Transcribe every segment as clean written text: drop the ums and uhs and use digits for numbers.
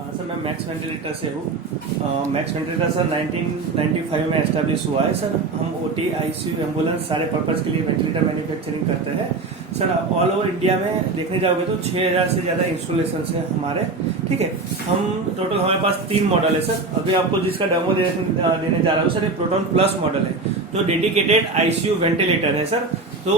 Sir मैं max ventilator से हूँ। मैक्स वेंटिलेटर सर 1995 में एस्टेब्लिश हुआ है। सर हम ओटी, आईसीयू, एम्बुलेंस सारे पर्पज़ के लिए वेंटिलेटर मैन्युफैक्चरिंग करते हैं। सर ऑल ओवर इंडिया में देखने जाओगे तो 6000 से ज़्यादा इंस्टॉलेशन है हमारे। ठीक है, हम टोटल हमारे पास 3 मॉडल है सर। अभी आपको जिसका डेमो देने जा रहा हूँ सर, ये प्रोटॉन प्लस मॉडल है जो डेडिकेटेड आईसीयू वेंटिलेटर है सर। तो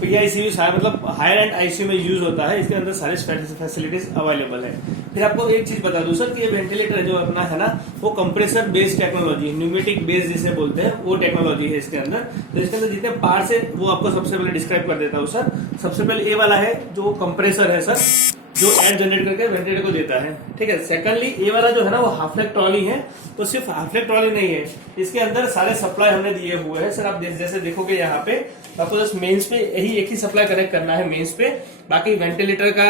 PICU सारा मतलब हायर एंड आईसीयू में यूज होता है। इसके अंदर सारे फैसिलिटीज अवेलेबल है। फिर आपको एक चीज बता दूं सर कि ये वेंटिलेटर जो अपना है ना, वो compressor based technology, pneumatic based जिसे बोलते हैं, वो टेक्नोलॉजी है इसके अंदर। तो इसके अंदर जितने पार्ट्स है वो आपको सबसे पहले डिस्क्राइब कर देता हूँ सर। सबसे पहले ए वाला है जो कंप्रेसर है सर, जो एयर जनरेट करके वेंटिलेटर को देता है। ठीक है, सेकंडली ए वाला जो है ना वो हाफ लेग ट्रॉली है। तो सिर्फ हाफ लेग ट्रॉली नहीं है, इसके अंदर सारे सप्लाई हमने दिए हुए हैं सर। आप जैसे देखोगे यहाँ पे आपको जस्ट मेंस पे यही एक ही सप्लाई कनेक्ट करना है मेंस पे। बाकी वेंटिलेटर का,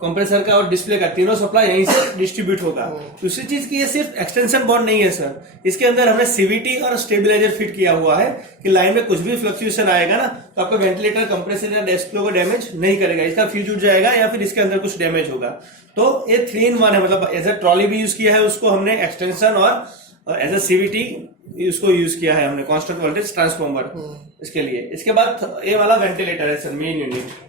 कंप्रेसर का और डिस्प्ले का तीनों सप्लाई यहीं से डिस्ट्रीब्यूट होगा। दूसरी चीज की ये सिर्फ एक्सटेंशन बोर्ड नहीं है सर, इसके अंदर हमने सीवीटी और स्टेबिलाईजर फिट किया हुआ है कि लाइन में कुछ भी फ्लक्चुएशन आएगा ना तो आपका वेंटिलेटर, कंप्रेसर या डेस्क फ्लो को डैमेज नहीं करेगा। इसका फ्यूज उठ जाएगा या फिर इसके अंदर कुछ डैमेज होगा। तो ये 3-in-1 है, मतलब एज अ ट्रॉली भी यूज किया है उसको हमने, एक्सटेंशन और एज अ सीवीटी उसको यूज किया है हमने, कांस्टेंट वोल्टेज ट्रांसफॉर्मर इसके लिए। इसके बाद ये वाला वेंटिलेटर है सर, मेन यूनिट।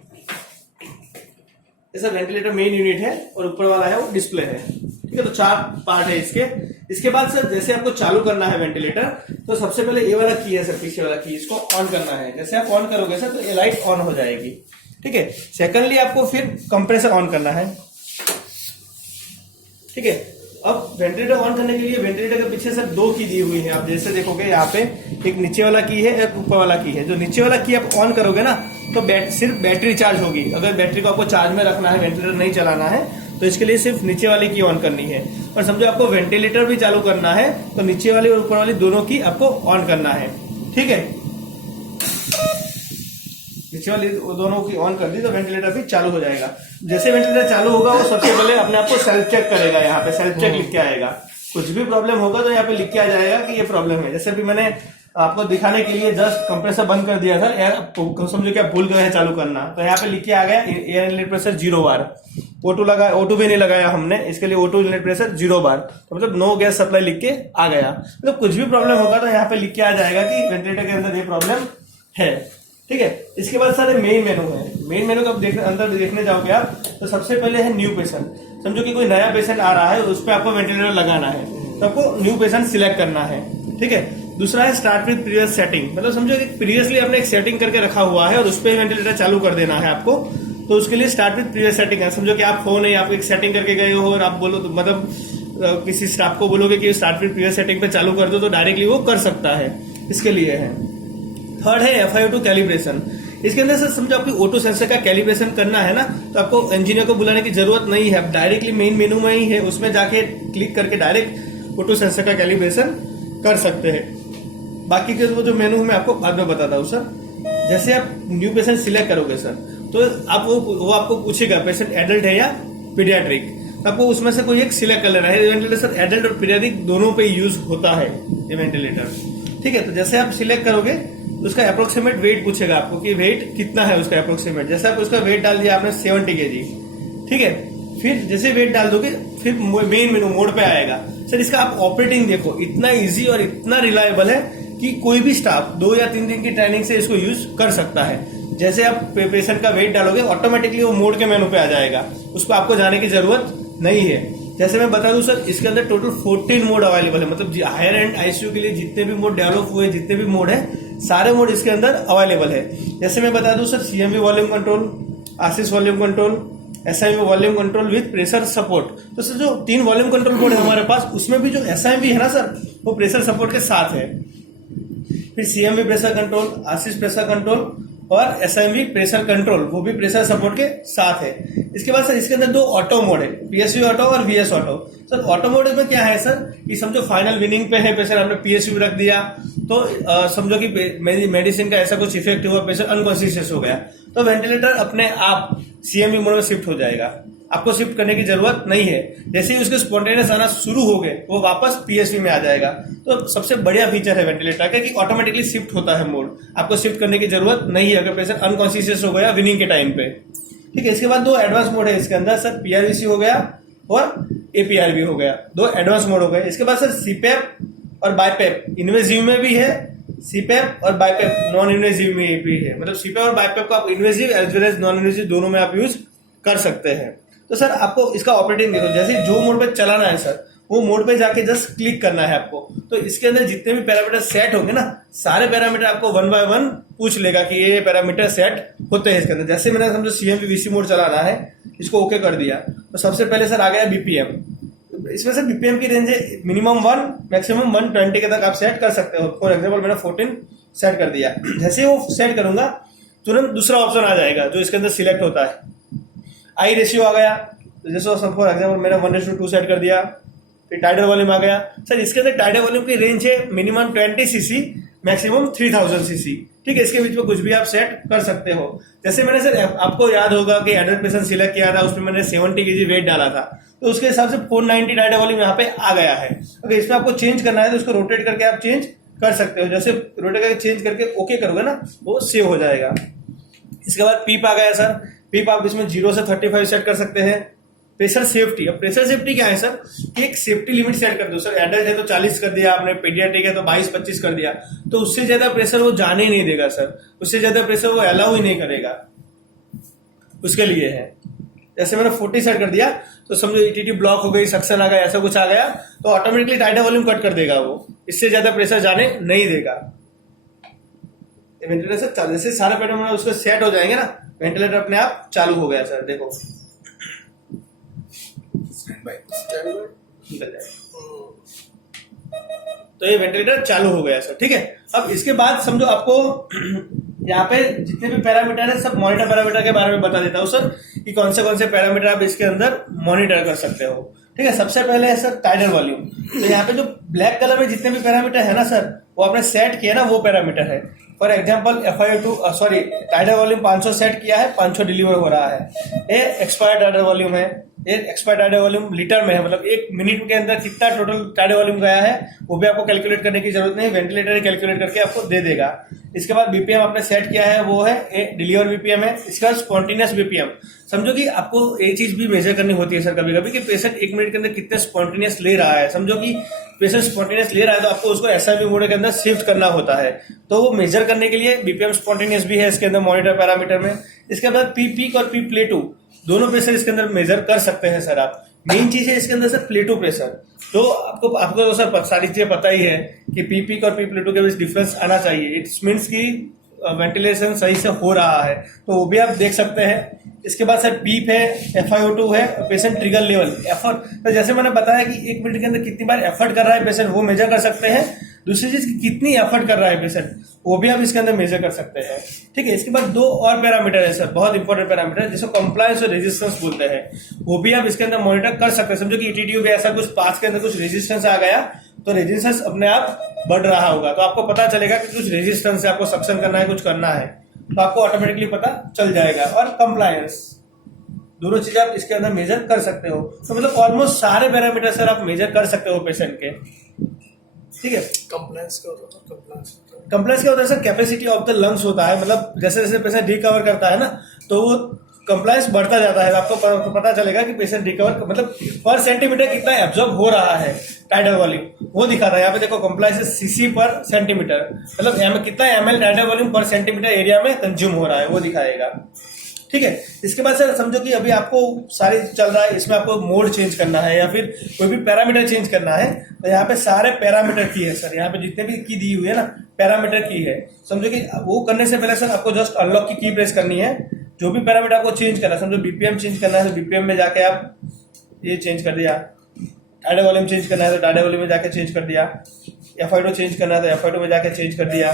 ऐसा वेंटिलेटर मेन यूनिट है और ऊपर वाला है वो डिस्प्ले है। ठीक है, तो 4 पार्ट है इसके। इसके बाद सर जैसे आपको चालू करना है वेंटिलेटर, तो सबसे पहले ये वाला की है सर, पीछे वाला की, इसको ऑन करना है। जैसे आप ऑन करोगे सर तो ये लाइट ऑन हो जाएगी। ठीक है, सेकंडली आपको फिर कंप्रेसर ऑन करना है। ठीक है, अब वेंटिलेटर ऑन करने के लिए वेंटिलेटर के पीछे सर 2 की दी हुई है। आप जैसे देखोगे यहाँ पे एक नीचे वाला की है, एक ऊपर वाला की है। जो नीचे वाला की आप ऑन करोगे ना तो सिर्फ बैटरी चार्ज होगी। अगर बैटरी को आपको चार्ज में रखना है, वेंटिलेटर नहीं चलाना है, तो इसके लिए सिर्फ नीचे वाली की ऑन करनी है। और समझो आपको वेंटिलेटर भी चालू करना है तो नीचे वाली और ऊपर वाली दोनों की आपको ऑन करना है। ठीक है, नीचे वाली दोनों की ऑन कर दी तो वेंटिलेटर भी चालू हो जाएगा। जैसे वेंटिलेटर चालू होगा वो सबसे पहले अपने आप को सेल्फ चेक करेगा। यहाँ पे सेल्फ चेक लिख के आएगा। कुछ भी प्रॉब्लम होगा तो यहाँ पे लिख के आ जाएगा कि ये प्रॉब्लम है। जैसे भी मैंने आपको दिखाने के लिए जस्ट कंप्रेसर बंद कर दिया था, एयर समझो कि आप भूल गए हैं चालू करना, तो यहाँ पे लिख के आ गया एयर इनलेट प्रेशर 0 बार। O2 भी नहीं लगाया हमने, इसके लिए O2 इनलेट प्रेशर 0 बार, तो मतलब नो गैस सप्लाई लिख के आ गया। मतलब कुछ भी प्रॉब्लम होगा तो यहाँ पे लिख के आ जाएगा कि वेंटिलेटर के अंदर ये प्रॉब्लम है। ठीक है, इसके बाद सारे मेन मेनू है। मेन मेनू का अंदर देखने जाओगे आप तो सबसे पहले है न्यू पेशेंट। समझो कि कोई नया पेशेंट आ रहा है, उस पर आपको वेंटिलेटर लगाना है, तो आपको न्यू पेशेंट सिलेक्ट करना है। ठीक है, दूसरा है स्टार्ट विद प्रीवियस सेटिंग। मतलब समझो कि प्रीवियसली आपने एक सेटिंग करके रखा हुआ है और उस पर वेंटिलेटर चालू कर देना है आपको, तो उसके लिए स्टार्ट विद प्रीवियस सेटिंग है। समझो कि आप हो नहीं, आप एक सेटिंग करके गए हो और आप बोलो तो मतलब किसी स्टाफ को बोलोगे कि स्टार्ट विद प्रीवियस सेटिंग पे चालू कर दो तो डायरेक्टली वो कर सकता है, इसके लिए है। थर्ड है FiO2 कैलिब्रेशन। इसके अंदर सर समझो आपकी O2 सेंसर का कैलिब्रेशन करना है ना, तो आपको इंजीनियर को बुलाने की जरूरत नहीं है। डायरेक्टली मेन मेनू में ही है, उसमें जाके क्लिक करके डायरेक्ट O2 सेंसर का कैलिब्रेशन कर सकते हैं। बाकी के जो मेनू मैं आपको बाद में बताता हूँ सर। जैसे आप न्यू पेशेंट सिलेक्ट करोगे सर, तो आप वो आपको पूछेगा पेशेंट एडल्ट है या पीडियाट्रिक, आपको उसमें से कोई एक सिलेक्ट कर लेना है। वेंटिलेटर सर एडल्ट और पीडियाट्रिक दोनों पे यूज होता है ये वेंटिलेटर। ठीक है, तो जैसे आप सिलेक्ट करोगे तो उसका अप्रोक्सीमेट वेट पूछेगा आपको कि वेट कितना है उसका अप्रोक्सीमेट। जैसे आप उसका वेट डाल दिया आपने 70 kg। ठीक है, फिर जैसे वेट डाल दोगे फिर मेन मेनू मोड पे आएगा। सर इसका आप ऑपरेटिंग देखो, इतना इजी और इतना रिलायबल है कि कोई भी स्टाफ 2 या 3 दिन की ट्रेनिंग से इसको यूज कर सकता है। जैसे आप पेशेंट का वेट डालोगे ऑटोमेटिकली वो मोड के मेनू पे आ जाएगा, उसको आपको जाने की जरूरत नहीं है। जैसे मैं बता दूं सर, इसके अंदर टोटल 14 मोड अवेलेबल है। मतलब हायर एंड आईसीयू के लिए जितने भी मोड डेवलप हुए, जितने भी मोड है, सारे मोड इसके अंदर अवेलेबल है। जैसे मैं बता दूं sir, CMV volume control, ASIS volume control, SIMV volume control with pressure support. तो सर जो 3 वॉल्यूम कंट्रोल बोर्ड है हमारे पास, उसमें भी जो SIMV है ना सर, वो प्रेशर सपोर्ट के साथ है। फिर CMV pressure control, ASIS pressure control और SIMV प्रेशर कंट्रोल, वो भी प्रेशर सपोर्ट के साथ है। इसके बाद सर इसके अंदर 2 ऑटो मोड है, PSU ऑटो और VS auto. Sir auto mode में क्या है सर कि समझो फाइनल विनिंग पे है पेशेंट, हमने PSU रख दिया तो समझो कि मेडिसिन का ऐसा कुछ इफेक्ट हुआ, पेशेंट अनकॉन्शियस हो गया, तो वेंटिलेटर अपने आप CMV मोड में शिफ्ट हो जाएगा। आपको शिफ्ट करने की जरूरत नहीं है। जैसे ही उसके स्पॉन्टेनियस आना शुरू हो गए वो वापस PSV में आ जाएगा। तो सबसे बढ़िया फीचर है वेंटिलेटर का कि ऑटोमेटिकली शिफ्ट होता है मोड, आपको शिफ्ट करने की जरूरत नहीं है अगर पेशेंट अनकॉन्शियस हो गया विनिंग के टाइम पे। ठीक है। इसके बाद दो एडवांस मोड है इसके अंदर सर, PRVC हो गया और APRV हो गया, दो एडवांस मोड हो गए। इसके बाद सर CPAP और बाईपैप, इन्वेजिव में भी है CPAP और बाईपैप नॉन इन्वेजिव में भी है। मतलब CPAP और बाईपैप को आप invasive as well as non invasive दोनों में आप यूज कर सकते हैं। तो सर आपको इसका ऑपरेटिंग देखो, जैसे जो मोड पे चलाना है सर वो मोड पे जाके जस्ट क्लिक करना है आपको। तो इसके अंदर जितने भी पैरामीटर सेट होंगे ना, सारे पैरामीटर आपको 1 बाय 1 पूछ लेगा कि ये पैरामीटर सेट होते हैं इसके अंदर। जैसे मैंने समझो CMP-VC मोड चलाना है, इसको ओके कर दिया, तो सबसे पहले सर आ गया BPM। इसमें सर BPM की रेंज है मिनिमम 1 मैक्सिमम 120 के तक आप सेट कर सकते हो। फॉर एग्जाम्पल मैंने 14 सेट कर दिया। जैसे वो सेट करूंगा तुरंत दूसरा ऑप्शन आ जाएगा जो इसके अंदर सिलेक्ट होता है, आई रेशियो आ गया। तो जैसे फॉर एग्जाम्पल मैंने 1:2 सेट कर दिया। फिर टाइडल वॉल्यूम आ गया सर, इसके अंदर टाइडल वॉल्यूम की रेंज है मिनिमम 20 cc मैक्सिमम 3000 cc। ठीक है, इसके बीच में कुछ भी आप सेट कर सकते हो। जैसे मैंने सर आपको याद होगा कि एडल्ट पेशेंट सिलेक्ट किया था, उसमें मैंने 70 kg वेट डाला था, तो उसके हिसाब से 490 टाइडल वॉल्यूम यहाँ पे आ गया है। अगर इसमें आपको चेंज करना है तो उसको रोटेट करके आप चेंज कर सकते हो। जैसे रोटेट करके चेंज करके ओके करोगे ना, वो सेव हो जाएगा। इसके बाद पीप आ गया सर, पीप आप इसमें 0 से 35 सेट कर सकते हैं। प्रेशर सेफ्टी, अब प्रेशर सेफ्टी क्या है सर कि एक सेफ्टी लिमिट सेट कर दो सर। एडल्ट है तो 40 कर दिया आपने, पीडियाट्रिक है तो 22-25 कर दिया, तो उससे ज्यादा प्रेशर वो जाने ही नहीं देगा सर, उससे ज्यादा प्रेशर वो अलाउ ही नहीं करेगा, उसके लिए है। जैसे मैंने 40 सेट कर दिया तो समझो ETT ब्लॉक हो गई, सक्शन आ गया, ऐसा कुछ आ गया तो ऑटोमेटिकली टाइडल वॉल्यूम कट कर देगा वो, इससे ज्यादा प्रेशर जाने नहीं देगा। वेंटिलेटर सर जैसे सारे पैरामीटर उसको सेट हो जाएंगे ना, वेंटिलेटर अपने आप चालू हो गया सर। देखो तो ये वेंटिलेटर चालू हो गया सर। ठीक है, अब इसके बाद समझो आपको यहाँ पे जितने भी पैरामीटर है सब मॉनिटर पैरामीटर के बारे में बता देता हूँ सर कि कौन से पैरामीटर आप इसके अंदर मॉनिटर कर सकते हो। ठीक है, सबसे पहले है सर टाइडल वॉल्यूम। तो यहाँ पे जो ब्लैक कलर में जितने भी पैरामीटर है ना सर, वो आपने सेट किया ना, वो पैरामीटर है। For example tidal volume 500 set किया है, 500 डिलीवर हो रहा है। ये एक्सपायर्ड टाइडल वॉल्यूम है, ये एक्सपायर्ड टाइडल वॉल्यूम लीटर में है, मतलब 1 मिनट के अंदर कितना टोटल टाइडल वॉल्यूम गया है वो भी आपको कैलकुलेट करने की जरूरत नहीं, वेंटिलेटर ही कैलकुलेट करके आपको दे देगा। इसके बाद BPM आपने सेट किया है, वो है डिलीवर BPM है। इसके बाद स्पॉन्टेनियस BPM, समझो कि आपको ये चीज भी मेजर करनी होती है सर कभी कभी कि पेशेंट 1 मिनट के अंदर कितने स्पॉन्टेनियस ले रहा है। समझो कि पेशेंट स्पॉन्टेनियस ले रहा है तो आपको उसको SIV मोड के अंदर शिफ्ट करना होता है, तो वो मेजर करने के लिए BPM स्पॉन्टेनियस भी है इसके अंदर मॉनिटर पैरामीटर में। इसके बाद पीक और पी प्लेटू दोनों प्रेशर इसके अंदर मेजर कर सकते हैं सर आप। मेन चीज है इसके अंदर सर प्लेटू प्रेशर, तो आपको तो सर सारी चीजें पता ही है कि पीक और पी प्लेटू के बीच डिफरेंस आना चाहिए। इट्स मीन्स की वेंटिलेशन सही से हो रहा है, तो वो भी आप देख सकते हैं। इसके बाद सर पीप है, FiO2 है, पेशेंट ट्रिगर लेवल एफर्ट, तो जैसे मैंने बताया कि 1 मिनट के अंदर कितनी बार एफर्ट कर रहा है पेशेंट, वो मेजर कर सकते हैं। दूसरी चीज कितनी एफर्ट कर रहा है पेशेंट, वो भी आप इसके अंदर मेजर कर सकते हैं। ठीक है, इसके बाद 2 और पैरामीटर है सर, बहुत इंपॉर्टेंट पैरामीटर है, जिसको कंप्लायंस और रेजिस्टेंस बोलते हैं, वो भी आप इसके अंदर मॉनिटर कर सकते हैं। समझो कि ETT में ऐसा कुछ पास के अंदर कुछ रेजिस्टेंस आ गया तो रेजिस्टेंस अपने आप बढ़ रहा होगा, तो आपको पता चलेगा कि कुछ रेजिस्टेंस है, आपको सक्शन करना है, कुछ करना है, तो आपको ऑटोमेटिकली पता चल जाएगा। और कंप्लायंस, दोनों चीजें आप इसके अंदर मेजर कर सकते हो। तो मतलब ऑलमोस्ट सारे पैरामीटर सर आप मेजर कर सकते हो पेशेंट के। ठीक है, कंप्लायंस क्या होता है? कंप्लायंस क्या होता है sir, capacity of the lungs होता है, मतलब जैसे जैसे पेशेंट रिकवर करता है ना तो वो कंप्लायंस बढ़ता जाता है। आपको पता चलेगा कि पेशेंट रिकवर मतलब पर सेंटीमीटर कितना एब्जॉर्ब हो रहा है टाइडल वॉल्यूम, वो दिखाता है। यहाँ पे देखो कंप्लायंस CC पर सेंटीमीटर, मतलब कितना ml टाइडल वॉल्यूम पर सेंटीमीटर एरिया में कंज्यूम हो रहा है, वो दिखाएगा। ठीक है, इसके बाद सर समझो कि अभी आपको सारे चल रहा है, इसमें आपको मोड चेंज करना है या फिर कोई भी पैरामीटर चेंज करना है, तो यहाँ पे सारे पैरामीटर की है सर, यहाँ पे जितने भी की दी हुई है ना पैरामीटर की है। समझो कि वो करने से पहले सर आपको जस्ट अनलॉक की प्रेस करनी है। जो भी पैरामीटर आपको चेंज करना है, समझो BPM चेंज करना है तो BPM में जाके आप ये चेंज कर दिया, टाइडल वॉल्यूम चेंज करना है तो टाइडल वॉल्यूम में जाके चेंज कर दिया, FiO2 चेंज करना है तो FiO2 में जाके चेंज कर दिया,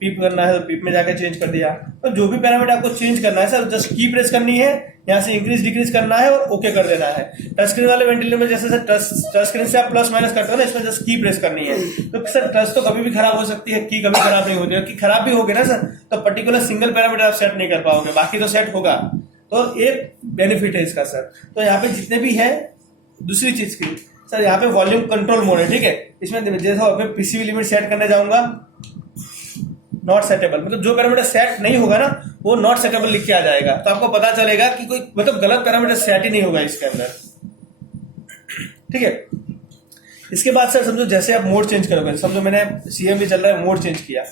पीप करना है तो पीप में जाके चेंज कर दिया। तो जो भी पैरामीटर आपको चेंज करना है सर जस्ट की प्रेस करनी है, यहाँ से इंक्रीज डिक्रीज करना है और ओके कर देना है। टच स्क्रीन वाले वेंटिलेटर में जैसे सर टच स्क्रीन से आप प्लस माइनस करते हो ना, इसमें जस्ट की प्रेस करनी है। तो सर टच तो कभी भी खराब हो सकती है, की कभी खराब नहीं होती है, की खराब भी होगी ना सर तो पर्टिकुलर सिंगल पैरामीटर आप सेट नहीं कर पाओगे, बाकी तो सेट होगा। तो एक बेनिफिट है इसका सर। तो यहाँ पे जितने भी है, दूसरी चीज की सर यहाँ पे वॉल्यूम कंट्रोल मोड है। ठीक है, इसमें जैसा PCV लिमिट सेट करने जाऊंगा नॉट सेटेबल, मतलब जो पैरामीटर सेट नहीं होगा ना वो नॉट सेटेबल लिख के आ जाएगा। तो आपको पता चलेगा कि कोई मतलब गलत पैरामीटर सेट ही नहीं होगा इसके अंदर, ठीक है। इसके बाद सर समझो जैसे आप मोड चेंज करोगे, समझो मैंने CMB चल रहा है, मोड चेंज किया,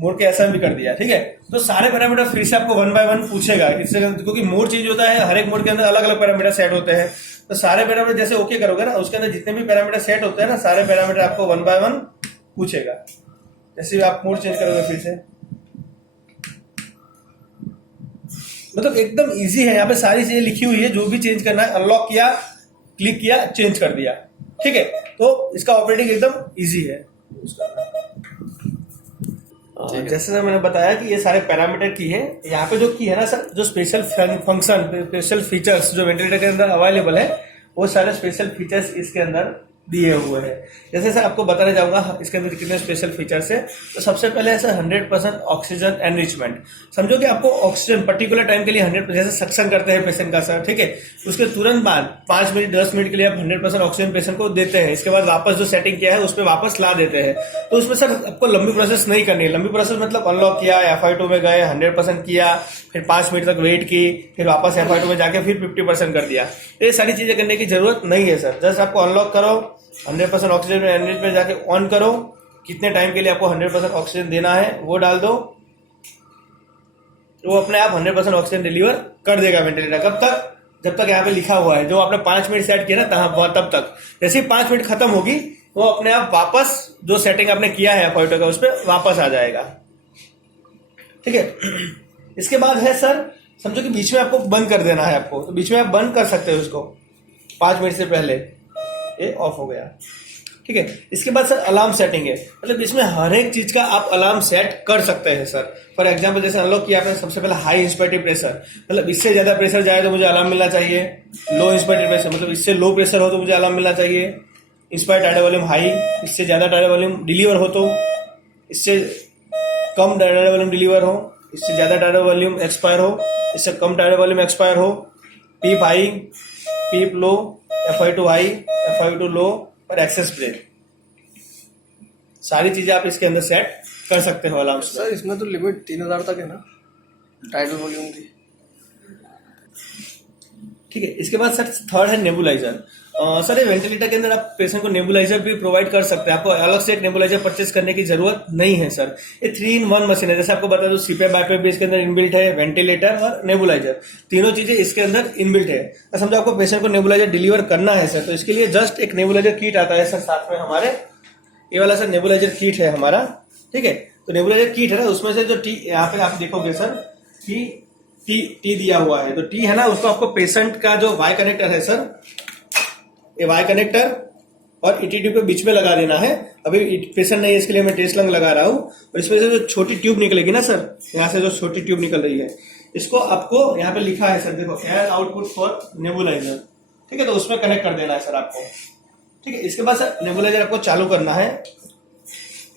मोड के SM भी कर दिया, ठीक है। तो सारे पैरामीटर फिर से आपको 1 by 1 पूछेगा, इससे क्योंकि मोड चेंज होता है, हर एक मोड के अंदर अलग अलग पैरामीटर सेट होते हैं। तो सारे पैरामीटर जैसे ओके करोगे ना, उसके अंदर जितने भी पैरामीटर सेट होते हैं ना, सारे पैरामीटर आपको 1 by 1 पूछेगा। जैसे आप मोड चेंज करोगे फिर से, मतलब एकदम इजी है, यहाँ पे सारी चीजें लिखी हुई है, जो भी चेंज करना है अनलॉक किया, क्लिक किया, चेंज कर दिया, ठीक है। तो इसका ऑपरेटिंग एकदम इजी है। जैसे सर मैंने बताया कि ये सारे पैरामीटर की है, यहाँ पे जो की है ना सर, जो स्पेशल फंक्शन, स्पेशल फीचर्स जो वेंटिलेटर के अंदर अवेलेबल है, वो सारे स्पेशल फीचर्स इसके अंदर दिए हुए हैं। जैसे सर आपको बताने जाऊंगा इसके अंदर कितने स्पेशल फीचर्स है। तो सबसे पहले है सर 100% ऑक्सीजन एनरिचमेंट। समझो कि आपको ऑक्सीजन पर्टिकुलर टाइम के लिए 100%, जैसे सक्शन करते हैं पेशेंट का सर, ठीक है, उसके तुरंत बाद 5 मिनट 10 मिनट के लिए आप 100% ऑक्सीजन पेशेंट को देते हैं। इसके बाद वापस जो सेटिंग किया है उस पर वापस ला देते हैं। तो उसमें सर आपको लंबी प्रोसेस नहीं करनी है। लंबी प्रोसेस मतलब अनलॉक किया, FI2 में गए, 100% किया, फिर 5 मिनट तक वेट की, फिर वापस FI2 में जाके फिर 50% कर दिया। ये सारी चीजें करने की जरूरत नहीं है सर। जस्ट आपको अनलॉक करो, 100% ऑक्सीजन एनरिच में जाके ऑन करो, कितने टाइम के लिए आपको 100% ऑक्सीजन देना है वो डाल दो, वो अपने आप 100% ऑक्सीजन डिलीवर कर देगा वेंटिलेटर। कब तक? जब तक यहाँ पे लिखा हुआ है, जो आपने 5 मिनट सेट किया ना तब तक। जैसे ही 5 मिनट खत्म होगी, वो अपने आप वापस जो सेटिंग आपने किया है FI2 का, उस पर वापस आ जाएगा, ठीक है। इसके बाद है सर, समझो कि बीच में आपको बंद कर देना है आपको, तो बीच में आप बंद कर सकते हो उसको 5 मिनट से पहले, ये ऑफ हो गया, ठीक है। इसके बाद सर अलार्म सेटिंग है, मतलब इसमें हर एक चीज का आप अलार्म सेट कर सकते हैं सर। फॉर एग्जांपल जैसे अनलॉक किया आपने, सबसे पहले हाई इंस्पिरेटिव प्रेशर, मतलब इससे ज्यादा प्रेशर जाए तो मुझे अलार्म मिलना चाहिए। लो इंस्पिरेटिव प्रेशर, मतलब इससे लो प्रेशर हो तो मुझे अलार्म मिलना चाहिए। इंस्पायर टायरल वॉल्यूम हाई, इससे ज्यादा टायरल वॉल्यूम डिलीवर हो तो, इससे कम टायरल वॉल्यूम डिलीवर हो, इससे ज्यादा टायरल वॉल्यूम एक्सपायर हो, इससे कम टायरल वॉल्यूम एक्सपायर हो। पीप हाई, पीप लो, FI2 हाई, FI2 लो और एक्सेस ब्रेक, सारी चीजें आप इसके अंदर सेट कर सकते हो अलार्म। सर इसमें तो लिमिट 3000 तक है ना टाइटल वॉल्यूम की, ठीक है। इसके बाद सर थर्ड है नेबुलाइजर। सर ये वेंटिलेटर के अंदर आप पेशेंट को नेबुलाइजर भी प्रोवाइड कर सकते हैं, आपको अलग से एक नेबुलाइजर परचेज करने की जरूरत नहीं है सर। ये 3-in-1 मशीन है। जैसे आपको बता दो CPAP BiPAP भी इसके अंदर इनबिल्ट है, वेंटिलेटर और नेबुलाइजर, तीनों चीजें इसके अंदर इनबिल्ट है। तो समझो आपको पेशेंट को नेबुलाइजर डिलीवर करना है सर, तो इसके लिए जस्ट एक नेबुलाइजर किट आता है सर साथ में हमारे, ये वाला सर नेबुलाइजर किट है हमारा, ठीक है। तो नेबुलाइजर किट है ना, उसमें से जो टी यहाँ पे आप देखोगे सर टी दिया हुआ है, तो टी है ना, उसको आपको पेशेंट का जो वाई कनेक्टर है सर, ये वाई कनेक्टर और ET ट्यूब के बीच में लगा देना है। अभी पेशेंट नहीं है, इसके लिए मैं टेस्ट लंग लगा रहा हूँ। और इसमें से जो छोटी ट्यूब निकलेगी ना सर, यहाँ से जो छोटी ट्यूब निकल रही है, इसको आपको यहाँ पे लिखा है सर, देखो एयर आउटपुट फॉर नेबुलाइजर, ठीक है। तो उसमें कनेक्ट कर देना है सर आपको, ठीक है। इसके बाद सर नेबुलाइजर आपको चालू करना है,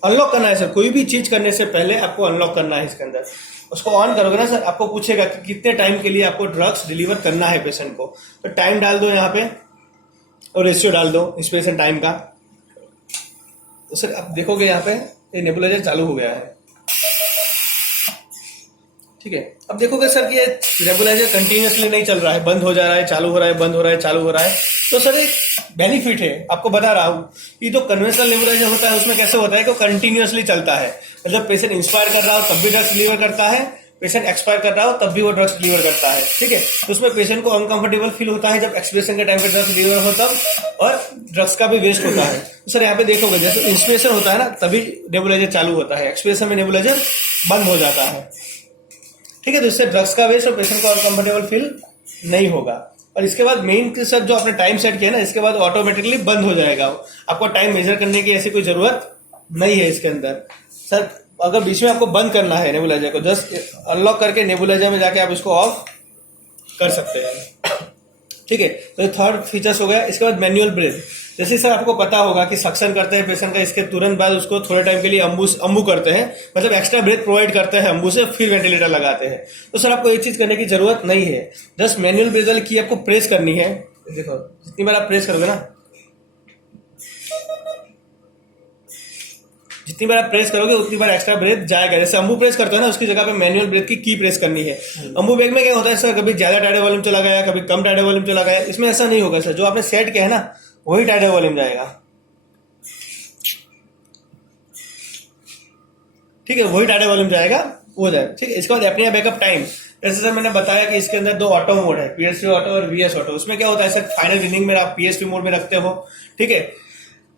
अनलॉक करना है सर। कोई भी चीज करने से पहले आपको अनलॉक करना है इसके अंदर। उसको ऑन करोगे ना सर, आपको पूछेगा कि कितने टाइम के लिए आपको ड्रग्स डिलीवर करना है पेशेंट को। तो टाइम डाल दो यहाँ पे और रेशियो डाल दो इंस्पिरेशन टाइम का। तो सर आप देखोगे यहाँ पे ये नेबुलाइजर चालू हो गया है, ठीक है। अब देखोगे सर कि ये नेबुलाइजर कंटिन्यूअसली नहीं चल रहा है, बंद हो जा रहा है, चालू हो रहा है, बंद हो रहा है, चालू हो रहा है। तो सर एक बेनिफिट है, आपको बता रहा हूँ कि जो कन्वेंशनल नेबुलाइजर होता है उसमें कैसे होता है कि कंटिन्यूअसली चलता है, मतलब पेशेंट इंस्पायर कर रहा हो तब भी ड्रग्स डिलीवर करता है, पेशेंट एक्सपायर कर रहा हो तब भी वो ड्रग्स डिलीवर करता है, ठीक है। तो उसमें पेशेंट को अनकंफर्टेबल फील होता है जब एक्सप्रेशन के टाइम पे ड्रग्स डिलीवर हो तब, और ड्रग्स का भी वेस्ट होता है। तो सर यहाँ पे देखोगे जैसे इंस्पिरेशन होता है ना तभी नेबुलाइजर चालू होता है, एक्सप्रेशन में नेबुलाइजर बंद हो जाता है, ठीक है। तो इससे ड्रग्स का वेस्ट और पेशेंट को अनकंफर्टेबल फील नहीं होगा। और इसके बाद मेन सर जो आपने टाइम सेट किया ना, इसके बाद ऑटोमेटिकली बंद हो जाएगा, आपको टाइम मेजर करने की ऐसी कोई जरूरत नहीं है इसके अंदर सर। अगर बीच में आपको बंद करना है नेबुलाइजर को, जस्ट अनलॉक करके नेबुलाइजर में जाके आप इसको ऑफ कर सकते हैं, ठीक है। तो ये थर्ड फीचर्स हो गया। इसके बाद मैनुअल ब्रेथ, जैसे सर आपको पता होगा कि सक्शन करते हैं पेशेंट का, इसके तुरंत बाद उसको थोड़े टाइम के लिए अम्बू करते हैं, मतलब एक्स्ट्रा ब्रेथ प्रोवाइड करते हैं अम्बू से, फिर वेंटिलेटर लगाते हैं। तो सर आपको एक चीज करने की जरूरत नहीं है, जस्ट मैनुअल ब्रेथ की आपको प्रेस करनी है। देखो जितनी बार आप प्रेस करोगे ना, जितनी जितनी बार आप प्रेस करोगे उतनी बार एक्स्ट्रा ब्रेथ जाएगा। जैसे अम्बू प्रेस करते हो ना, उसकी जगह पे मैनुअल ब्रेथ की प्रेस करनी है। अम्बू बैग में क्या होता है सर, कभी ज्यादा टाइडल वॉल्यूम चला गया, कभी कम टाइडल वॉल्यूम चला गया। इसमें ऐसा नहीं होगा सर, जो आपने सेट किया है ना वही टाइडल वॉल्यूम जाएगा। ठीक है, वही टाइडल वॉल्यूम जाएगा, वो जाएगा। ठीक है, इसके बाद एपनिया बैकअप टाइम। जैसे सर मैंने बताया कि इसके अंदर 2 ऑटो मोड है, पीएसवी ऑटो और वीएस ऑटो। उसमें क्या होता है सर, फाइनल रीडिंग में आप पीएसवी मोड में रखते हो। ठीक है,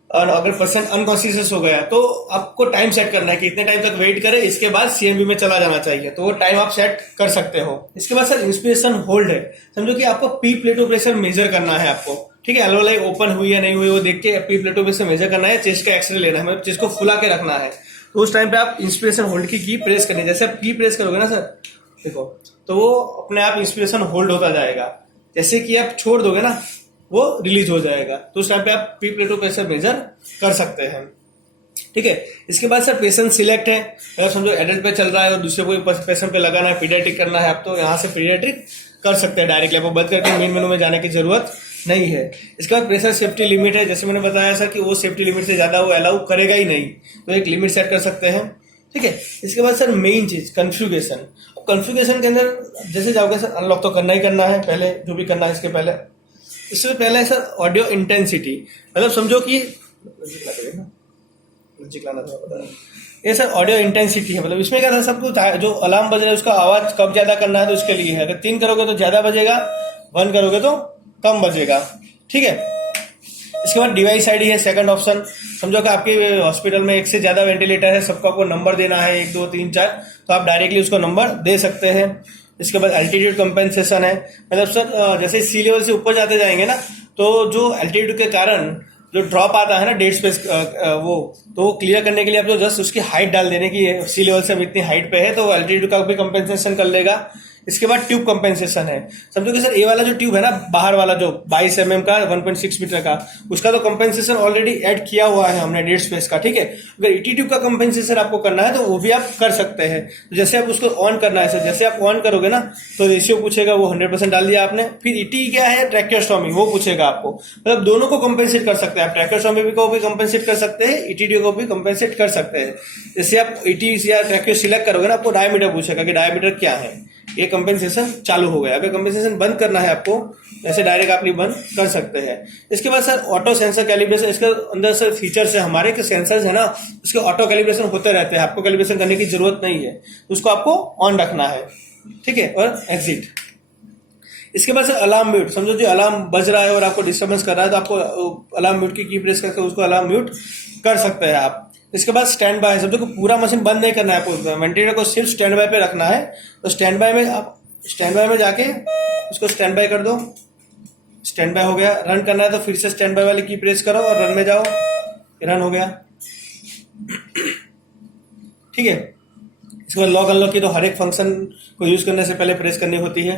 और अगर पर्सन अनकॉन्शियस हो गया तो आपको टाइम सेट करना है कि इतने टाइम तक वेट करे, इसके बाद सीएमबी में चला जाना चाहिए। तो वो टाइम आप सेट कर सकते हो। इसके बाद सर इंस्पिरेशन होल्ड है। समझो कि आपको पी प्लेटो प्रेशर मेजर करना है आपको। ठीक है, अलवेलाई ओपन हुई या नहीं हुई वो देख के पी प्लेटो प्रेशर मेजर करना है। चेस्ट का एक्सरे लेना है, मतलब चेस्ट को फुला के रखना है। तो उस टाइम पे आप इंस्पिरेशन होल्ड की प्रेस करनी है। जैसे आप की प्रेस करोगे ना सर, देखो तो वो अपने आप इंस्पिरेशन होल्ड होता जाएगा। जैसे कि आप छोड़ दोगे ना वो रिलीज हो जाएगा। तो उस टाइम पे आप पी प्लेटो प्रेशर मेजर कर सकते हैं। ठीक है, इसके बाद सर पेशेंट सिलेक्ट है। अगर समझो एडल्ट पे चल रहा है और दूसरे कोई पेशेंट पे लगाना है, पीडियाट्रिक करना है, आप तो यहाँ से पीडियाट्रिक कर सकते हैं डायरेक्टली। आपको बंद करके मेन मेनू में जाने की जरूरत नहीं है। इसके बाद प्रेशर सेफ्टी लिमिट है। जैसे मैंने बताया सर कि वो सेफ्टी लिमिट से ज्यादा वो अलाउ करेगा ही नहीं, तो एक लिमिट सेट कर सकते हैं। ठीक है, इसके बाद सर मेन चीज कॉन्फ़िगरेशन। कॉन्फ़िगरेशन के अंदर जैसे जाओगे सर, अनलॉक तो करना ही करना है पहले, जो भी करना है इसके पहले। इससे पहले है सर ऑडियो इंटेंसिटी। मतलब समझो कि ये सर ऑडियो इंटेंसिटी है। मतलब इसमें क्या था, सब कुछ जो अलार्म बज रहा है उसका आवाज कब ज्यादा करना है तो उसके लिए है। अगर 3 करोगे तो ज्यादा बजेगा, 1 करोगे तो कम बजेगा। ठीक है, इसके बाद डिवाइस आईडी है सेकंड ऑप्शन। समझो कि आपके हॉस्पिटल में 1 से ज्यादा वेंटिलेटर है, सबको आपको नंबर देना है 1 2 3 4, तो आप डायरेक्टली उसको नंबर दे सकते हैं। इसके बाद एल्टीट्यूड कंपेंसेशन है। मतलब सर जैसे सी लेवल से ऊपर जाते जाएंगे ना, तो जो एल्टीट्यूड के कारण जो ड्रॉप आता है ना डेड स्पेस वो क्लियर करने के लिए आप जो जस्ट उसकी हाइट डाल देने की सी लेवल से हम इतनी हाइट पे है, तो एल्टीट्यूड का भी कंपेंसेशन कर लेगा। इसके बाद ट्यूब कंपेंसेशन है। समझो कि सर ए वाला जो ट्यूब है ना, बाहर वाला जो 22 mm का 1.6 मीटर का, उसका तो कंपेंसेशन ऑलरेडी ऐड किया हुआ है हमने डेड स्पेस का। ठीक है, अगर ईटी ट्यूब का कंपेंसेशन आपको करना है तो वो भी आप कर सकते हैं। तो जैसे आप उसको ऑन करना है सर, जैसे आप ऑन करोगे ना तो रेशियो पूछेगा, वो 100% डाल दिया आपने। फिर ईटी क्या है, ट्रैकियोस्टोमी, वो पूछेगा आपको। मतलब दोनों को कंपेंसेट कर सकते हैं आप, ट्रैकियोस्टोमी को भी कंपेंसेट कर सकते हैं, ईटी ट्यूब को भी कंपेंसेट कर सकते हैं। जैसे आप ईटी या ट्रैकियो सिलेक्ट करोगे ना, आपको डायमीटर पूछेगा कि डायमीटर क्या है, ये कंपेंसेशन चालू हो गया। अगर कंपेंसेशन बंद करना है आपको, ऐसे डायरेक्ट आप बंद कर सकते हैं। इसके बाद सर ऑटो सेंसर कैलिब्रेशन। इसके अंदर सर फीचर्स है हमारे के सेंसर्स है ना, उसके ऑटो कैलिब्रेशन होते रहते हैं, आपको कैलिब्रेशन करने की जरूरत नहीं है, उसको आपको ऑन रखना है। ठीक है, और एग्जिट। इसके बाद सर अलार्म म्यूट। समझो जो अलार्म बज रहा है और आपको डिस्टर्बेंस कर रहा है, तो आपको अलार्म म्यूट की प्रेस करके उसको अलार्म म्यूट कर सकते हैं आप। इसके बाद स्टैंड बाय। समझो कि पूरा मशीन बंद नहीं करना है आपको, वेंटिलेटर को सिर्फ स्टैंड बाय पे रखना है। तो स्टैंड बाय में आप स्टैंड बाय में जाके उसको स्टैंड बाय कर दो। स्टैंड बाय हो गया। रन करना है तो फिर से स्टैंड बाय वाली की प्रेस करो और रन में जाओ, रन हो गया। ठीक है, इसके बाद लॉक अनलॉक की तो हर एक फंक्शन को यूज करने से पहले प्रेस करनी होती है।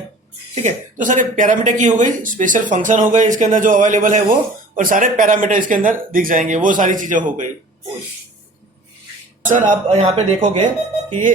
ठीक है, तो सारे पैरामीटर की हो गई, स्पेशल फंक्शन हो गए इसके अंदर जो अवेलेबल है वो, और सारे पैरामीटर इसके अंदर दिख जाएंगे, वो सारी चीजें हो गई। सर आप यहाँ पे देखोगे कि ये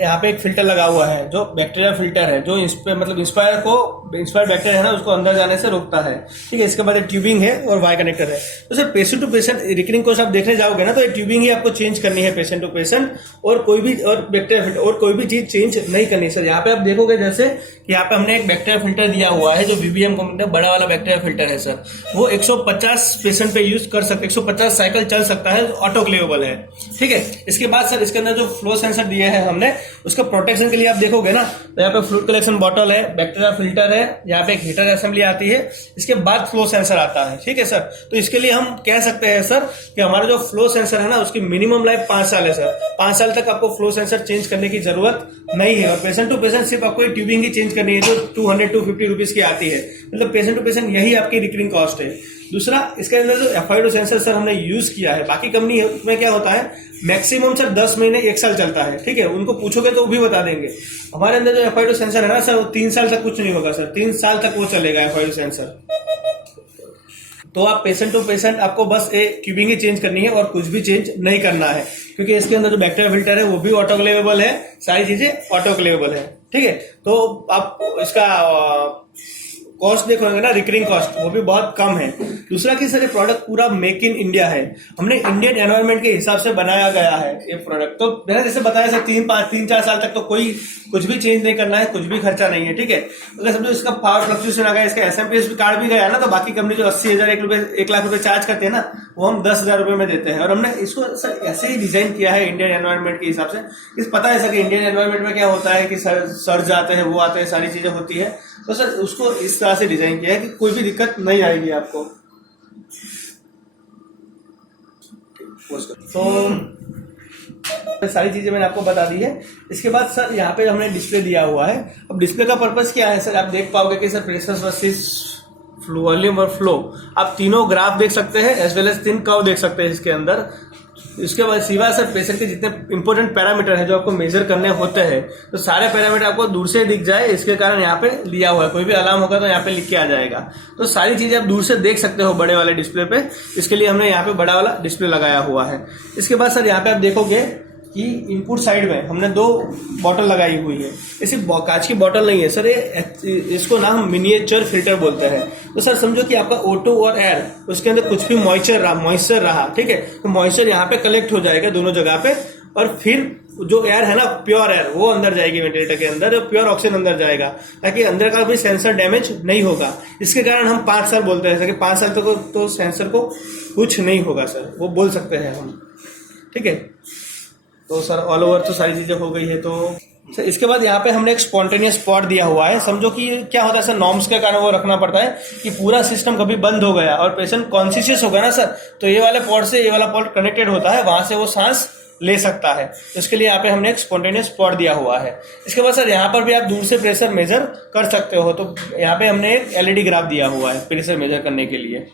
यहाँ पे एक फिल्टर लगा हुआ है जो बैक्टीरिया फिल्टर है, जो मतलब इंस्पायर बैक्टीरिया है ना उसको अंदर जाने से रोकता है। ठीक है, इसके बाद ट्यूबिंग है और वाई कनेक्टर है। तो sir patient to patient recurring course आप देखने जाओगे ना, तो ये ट्यूबिंग ही आपको चेंज करनी है पेशेंट टू पेशेंट, और कोई भी और बैक्टीरिया फिल्टर और कोई भी चीज चेंज नहीं करनी। सर यहाँ पे आप देखोगे जैसे कि यहाँ पे हमने एक बैक्टीरिया फिल्टर दिया हुआ है जो वीबीएम कंपनी का बड़ा वाला बैक्टीरिया फिल्टर है सर, वो 150 पेशेंट पे यूज कर सकते, 150 साइकिल चल सकता है, ऑटोक्लेवेबल है। ठीक है, इसके बाद सर इसके अंदर जो फ्लो सेंसर दिए हैं हमने, उसका प्रोटेक्शन के लिए आप देखोगे ना तो यहाँ पे फ्लूइड कलेक्शन बॉटल है, बैक्टीरिया फिल्टर है, यहाँ पे एक हीटर असेंबली आती है, इसके बाद फ्लो सेंसर आता है। ठीक है सर, तो इसके लिए हम कह सकते हैं सर कि हमारा जो फ्लो सेंसर है ना उसकी मिनिमम लाइफ 5 साल है सर। 5 साल तक आपको फ्लो सेंसर चेंज करने की जरूरत नहीं है, और पेशेंट टू पेशेंट सिर्फ आपको ट्यूबिंग ही चेंज करनी है जो 200-250 रुपीज की आती है। मतलब पेशेंट टू पेशेंट यही आपकी रिकरिंग कॉस्ट है। दूसरा, इसके अंदर जो FIO सेंसर सर हमने यूज किया है, बाकी कंपनी है उसमें क्या होता है मैक्सिमम सर 10 महीने 1 साल चलता है। ठीक है, उनको पूछोगे तो वो भी बता देंगे। हमारे अंदर जो FIO सेंसर है ना सर, वो 3 साल तक कुछ नहीं होगा सर, 3 साल तक वो चलेगा FIO सेंसर। तो आप पेशेंट टू पेशेंट आपको बस एक ट्यूबिंग ही चेंज करनी है और कुछ भी चेंज नहीं करना है, क्योंकि इसके अंदर जो बैक्टीरिया फिल्टर है वो भी ऑटोक्लेवेबल है, सारी चीजें ऑटोक्लेवेबल है। ठीक है, तो आप इसका कॉस्ट देखोगे ना, रिकरिंग कॉस्ट वो भी बहुत कम है। दूसरा कि सर ये प्रोडक्ट पूरा मेक इन इंडिया है, हमने इंडियन एनवायरनमेंट के हिसाब से बनाया गया है ये प्रोडक्ट। तो मैंने जैसे बताया सर 3-4 साल तक तो कोई कुछ भी चेंज नहीं करना है, कुछ भी खर्चा नहीं है, ठीक है। अगर समझो इसका पावर फ्लक्चुएशन आ गया, इसका एसएमपीएस कार्ड भी गया ना, तो बाकी कंपनी जो 80,000 1 लाख रुपए चार्ज करते हैं ना, वो हम 10,000 रुपए में देते हैं। और हमने इसको सर ऐसे ही डिजाइन किया है इंडियन एनवायरनमेंट के हिसाब से। इस पता है सर कि इंडियन एनवायरनमेंट में क्या होता है कि सर्ज आते हैं, वो आते हैं, सारी चीजें होती है। तो सर उसको इस तरह से डिजाइन किया है कि कोई भी दिक्कत नहीं आएगी आपको। तो सारी चीजें मैंने आपको बता दी है। इसके बाद सर यहाँ पे हमने डिस्प्ले दिया हुआ है। अब डिस्प्ले का पर्पस क्या है सर, आप देख पाओगे कि सर प्रेशर वर्सेस वॉल्यूम और फ्लो, आप तीनों ग्राफ देख सकते हैं एज वेल एज 3 कर्व देख सकते हैं इसके अंदर। इसके बाद सिवा सर प्रेशर के जितने इंपॉर्टेंट पैरामीटर है जो आपको मेजर करने होते हैं, तो सारे पैरामीटर आपको दूर से दिख जाए, इसके कारण यहाँ पे लिया हुआ है। कोई भी अलार्म होगा तो यहाँ पे लिख के आ जाएगा। तो सारी चीजें आप दूर से देख सकते हो बड़े वाले डिस्प्ले पे, इसके लिए हमने यहाँ पे बड़ा वाला डिस्प्ले लगाया हुआ है। इसके बाद सर यहाँ पे आप देखोगे कि इनपुट साइड में हमने 2 बॉटल लगाई हुई है। ये सिर्फ कांच की बॉटल नहीं है सर, ये इसको ना हम मिनिएचर फिल्टर बोलते हैं। तो सर समझो कि आपका O2 और एयर, उसके अंदर कुछ भी मॉइस्चर रहा, ठीक है, तो मॉइस्चर यहाँ पे कलेक्ट हो जाएगा दोनों जगह पे, और फिर जो एयर है ना, प्योर एयर, वो अंदर जाएगी वेंटिलेटर के अंदर, प्योर ऑक्सीजन अंदर जाएगा, ताकि अंदर का भी सेंसर डैमेज नहीं होगा। इसके कारण हम 5 साल बोलते हैं सर कि 5 साल तक तो सेंसर को कुछ नहीं होगा सर, वो बोल सकते हैं हम, ठीक है। तो सर ऑल ओवर तो सारी चीजें हो गई है। तो सर इसके बाद यहाँ पे हमने एक स्पॉन्टेनियस पॉट दिया हुआ है। समझो कि क्या होता है सर, नॉर्म्स के कारण वो रखना पड़ता है कि पूरा सिस्टम कभी बंद हो गया और पेशेंट कॉन्शियस होगा ना सर, तो ये वाले पॉट से ये वाला पॉट कनेक्टेड होता है, वहां से वो सांस ले सकता है। तो इसके लिए यहाँ पे हमने एक स्पॉन्टेनियस पॉट दिया हुआ है। इसके बाद सर यहाँ पर भी आप दूर से प्रेशर मेजर कर सकते हो। तो यहाँ पे हमने एक LED ग्राफ दिया हुआ है प्रेशर मेजर करने के लिए।